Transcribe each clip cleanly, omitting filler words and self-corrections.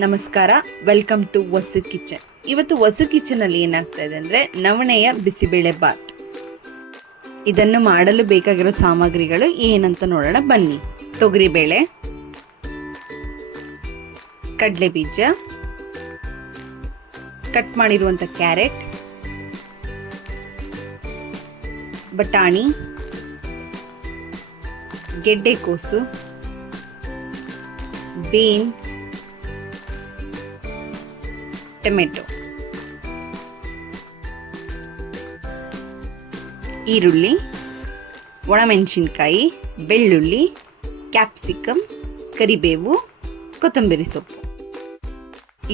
ನಮಸ್ಕಾರ, welcome to Vasu kitchen. ಇವತ್ತು ವಸು ಕಿಚನಲ್ಲಿ ಏನಾಗ್ತಾ ಇದೆ ಅಂದರೆ ನವಣೆಯ ಬಿಸಿಬೇಳೆ ಬಾತ್. ಇದನ್ನು ಮಾಡಲು ಬೇಕಾಗಿರೋ ಸಾಮಗ್ರಿಗಳು ಏನಂತ ನೋಡೋಣ ಬನ್ನಿ. ತೊಗರಿಬೇಳೆ, ಕಡಲೆ ಬೀಜ, ಕಟ್ ಮಾಡಿರುವಂಥ ಕ್ಯಾರೆಟ್, ಬಟಾಣಿ, ಗೆಡ್ಡೆಕೋಸು, ಬೀನ್ಸ್, ಟೊಮೆಟೊ, ಈರುಳ್ಳಿ, ಒಣಮೆಣಸಿನ್ಕಾಯಿ, ಬೆಳ್ಳುಳ್ಳಿ, ಕ್ಯಾಪ್ಸಿಕಮ್, ಕರಿಬೇವು, ಕೊತ್ತಂಬರಿ ಸೊಪ್ಪು.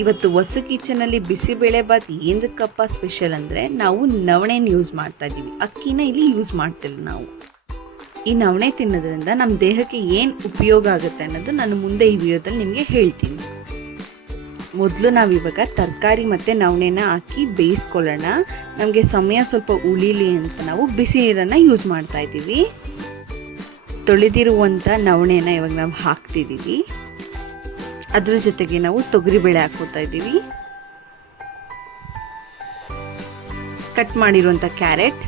ಇವತ್ತು ವಸು ಕಿಚನಲ್ಲಿ ಬಿಸಿಬೇಳೆ ಬಾತ್ ಏನಕ್ಕಪ್ಪ ಸ್ಪೆಷಲ್ ಅಂದರೆ ನಾವು ನವಣೆನ ಯೂಸ್ ಮಾಡ್ತಾ ಇದ್ದೀವಿ. ಅಕ್ಕಿನ ಇಲ್ಲಿ ಯೂಸ್ ಮಾಡ್ತಿಲ್ಲ ನಾವು. ಈ ನವಣೆ ತಿನ್ನೋದ್ರಿಂದ ನಮ್ಮ ದೇಹಕ್ಕೆ ಏನು ಉಪಯೋಗ ಆಗುತ್ತೆ ಅನ್ನೋದು ನಾನು ಮುಂದೆ ಈ ವಿಡಿಯೋದಲ್ಲಿ ನಿಮಗೆ ಹೇಳ್ತೀನಿ. ಮೊದಲು ನಾವಿವಾಗ ತರಕಾರಿ ಮತ್ತು ನವಣೆನ ಹಾಕಿ ಬೇಯಿಸ್ಕೊಳ್ಳೋಣ. ನಮಗೆ ಸಮಯ ಸ್ವಲ್ಪ ಉಳಿಲಿ ಅಂತ ನಾವು ಬಿಸಿ ನೀರನ್ನು ಯೂಸ್ ಮಾಡ್ತಾ ಇದ್ದೀವಿ. ತೊಳೆದಿರುವಂಥ ನವಣೆನ ಇವಾಗ ನಾವು ಹಾಕ್ತಿದ್ದೀವಿ. ಅದ್ರ ಜೊತೆಗೆ ನಾವು ತೊಗರಿಬೇಳೆ ಹಾಕೋತಾ ಇದ್ದೀವಿ, ಕಟ್ ಮಾಡಿರುವಂಥ ಕ್ಯಾರೆಟ್,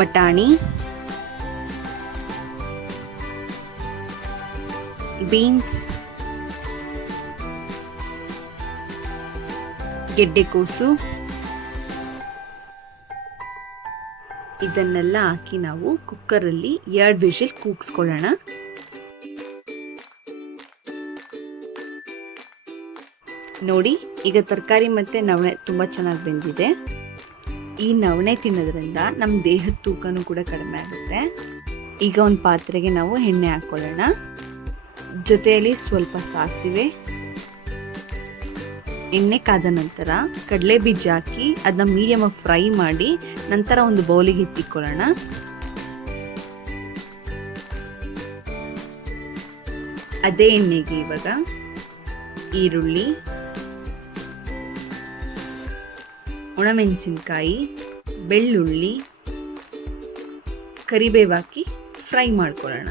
ಬಟಾಣಿ, ಬೀನ್ಸ್, ಗೆಡ್ಡೆಕೋಸು, ಇದನ್ನೆಲ್ಲ ಹಾಕಿ ನಾವು ಕುಕ್ಕರಲ್ಲಿ 2 ವಿಷಲ್ ಕೂಗಿಸ್ಕೊಳ್ಳೋಣ. ನೋಡಿ, ಈಗ ತರಕಾರಿ ಮತ್ತು ನವಣೆ ತುಂಬ ಚೆನ್ನಾಗಿ ಬೆಂದಿದೆ. ಈ ನವಣೆ ತಿನ್ನೋದ್ರಿಂದ ನಮ್ಮ ದೇಹದ ತೂಕನೂ ಕೂಡ ಕಡಿಮೆ ಆಗುತ್ತೆ. ಈಗ ಒಂದು ಪಾತ್ರೆಗೆ ನಾವು ಎಣ್ಣೆ ಹಾಕ್ಕೊಳ್ಳೋಣ. ಜೊತೆಯಲ್ಲಿ ಸ್ವಲ್ಪ ಸಾಸಿವೆ, ಎಣ್ಣೆ ಕಾದ ನಂತರ ಕಡಲೆ ಬೀಜ ಹಾಕಿ ಅದನ್ನ ಮೀಡಿಯಮ್ ಆಗಿ ಫ್ರೈ ಮಾಡಿ ನಂತರ ಒಂದು ಬೌಲಿಗೆ ಎತ್ತಿಕೊಳ್ಳೋಣ. ಅದೇ ಎಣ್ಣೆಗೆ ಇವಾಗ ಈರುಳ್ಳಿ, ಒಣಮೆಣಸಿನ್ಕಾಯಿ, ಬೆಳ್ಳುಳ್ಳಿ, ಕರಿಬೇವು ಹಾಕಿ ಫ್ರೈ ಮಾಡ್ಕೊಳ್ಳೋಣ.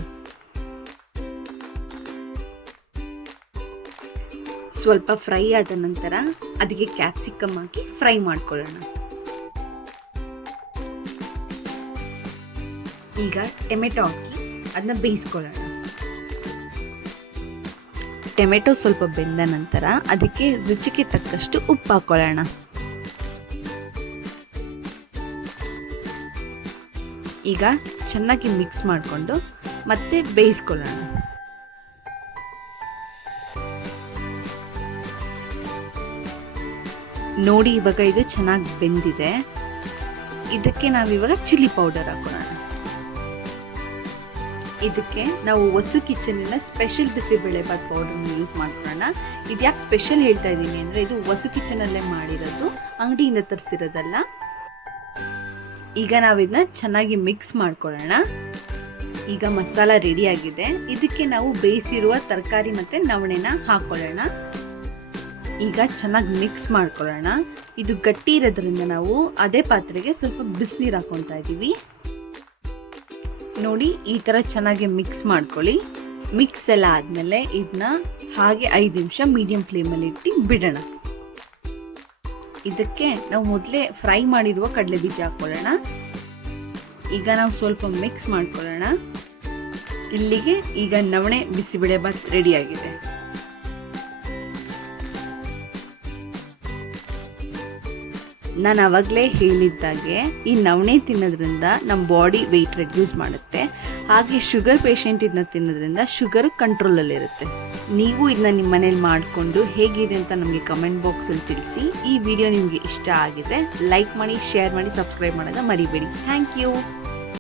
ಸ್ವಲ್ಪ ಫ್ರೈ ಆದ ನಂತರ ಅದಕ್ಕೆ ಕ್ಯಾಪ್ಸಿಕಮ್ ಹಾಕಿ ಫ್ರೈ ಮಾಡ್ಕೊಳ್ಳೋಣ. ಈಗ ಟೊಮೆಟೊ ಹಾಕಿ ಅದನ್ನ ಬೇಯಿಸ್ಕೊಳ್ಳೋಣ. ಟೊಮೆಟೊ ಸ್ವಲ್ಪ ಬೆಂದ ನಂತರ ಅದಕ್ಕೆ ರುಚಿಗೆ ತಕ್ಕಷ್ಟು ಉಪ್ಪು ಹಾಕೊಳ್ಳೋಣ. ಈಗ ಚೆನ್ನಾಗಿ ಮಿಕ್ಸ್ ಮಾಡಿಕೊಂಡು ಮತ್ತೆ ಬೇಯಿಸ್ಕೊಳ್ಳೋಣ. ನೋಡಿ, ಇವಾಗ ಇದು ಚೆನ್ನಾಗಿ ಬೆಂದಿದೆ. ಇದಕ್ಕೆ ನಾವಿವಾಗ ಚಿಲ್ಲಿ ಪೌಡರ್ ಹಾಕೋಣ. ಇದಕ್ಕೆ ನಾವು ವಸು ಕಿಚನಿನ ಸ್ಪೆಷಲ್ ಬಿಸಿಬೇಳೆ ಬಾತ್ ಪೌಡರ್ನ ಯೂಸ್ ಮಾಡ್ಕೊಳ್ಳೋಣ. ಇದು ಯಾಕೆ ಸ್ಪೆಷಲ್ ಹೇಳ್ತಾ ಇದ್ದೀನಿ ಅಂದರೆ ಇದು ವಸು ಕಿಚನಲ್ಲೇ ಮಾಡಿರೋದು, ಅಂಗಡಿಯಿಂದ ತರಿಸಿರೋದಲ್ಲ. ಈಗ ನಾವಿದನ್ನ ಚೆನ್ನಾಗಿ ಮಿಕ್ಸ್ ಮಾಡ್ಕೊಳ್ಳೋಣ. ಈಗ ಮಸಾಲ ರೆಡಿ ಆಗಿದೆ. ಇದಕ್ಕೆ ನಾವು ಬೇಯಿಸಿರುವ ತರಕಾರಿ ಮತ್ತು ನವಣೆನ ಹಾಕೊಳ್ಳೋಣ. ಈಗ ಚೆನ್ನಾಗಿ ಮಿಕ್ಸ್ ಮಾಡ್ಕೊಳ್ಳೋಣ. ಇದು ಗಟ್ಟಿ ಇರೋದ್ರಿಂದ ನಾವು ಅದೇ ಪಾತ್ರೆಗೆ ಸ್ವಲ್ಪ ಬಿಸಿನೀರು ಹಾಕೊತಾ ಇದ್ದೀವಿ. ನೋಡಿ, ಈ ಥರ ಚೆನ್ನಾಗಿ ಮಿಕ್ಸ್ ಮಾಡ್ಕೊಳ್ಳಿ. ಮಿಕ್ಸ್ ಎಲ್ಲ ಆದಮೇಲೆ ಇದನ್ನ ಹಾಗೆ 5 ನಿಮಿಷ ಮೀಡಿಯಂ ಫ್ಲೇಮಲ್ಲಿ ಇಟ್ಟು ಬಿಡೋಣ. ಇದಕ್ಕೆ ನಾವು ಮೊದಲೇ ಫ್ರೈ ಮಾಡಿರುವ ಕಡಲೆ ಬೀಜ ಹಾಕ್ಕೊಳ್ಳೋಣ. ಈಗ ನಾವು ಸ್ವಲ್ಪ ಮಿಕ್ಸ್ ಮಾಡ್ಕೊಳ್ಳೋಣ. ಇಲ್ಲಿಗೆ ಈಗ ನವಣೆ ಬಿಸಿಬೇಳೆ ಬಾತ್ ರೆಡಿ ಆಗಿದೆ. ನಾನು ಆವಾಗಲೇ ಹೇಳಿದ್ದಾಗೆ ಈ ನವಣೆ ತಿನ್ನೋದ್ರಿಂದ ನಮ್ಮ ಬಾಡಿ ವೆಯ್ಟ್ ರೆಡ್ಯೂಸ್ ಮಾಡುತ್ತೆ. ಹಾಗೆ ಶುಗರ್ ಪೇಷಂಟ್ ಇದನ್ನ ತಿನ್ನೋದ್ರಿಂದ ಶುಗರ್ ಕಂಟ್ರೋಲಲ್ಲಿರುತ್ತೆ. ನೀವು ಇದನ್ನ ನಿಮ್ಮ ಮನೇಲಿ ಮಾಡಿಕೊಂಡು ಹೇಗಿದೆ ಅಂತ ನಮಗೆ ಕಮೆಂಟ್ ಬಾಕ್ಸಲ್ಲಿ ತಿಳಿಸಿ. ಈ ವಿಡಿಯೋ ನಿಮಗೆ ಇಷ್ಟ ಆಗಿದೆ ಲೈಕ್ ಮಾಡಿ, ಶೇರ್ ಮಾಡಿ, ಸಬ್ಸ್ಕ್ರೈಬ್ ಮಾಡೋದನ್ನ ಮರಿಬೇಡಿ. Thank you.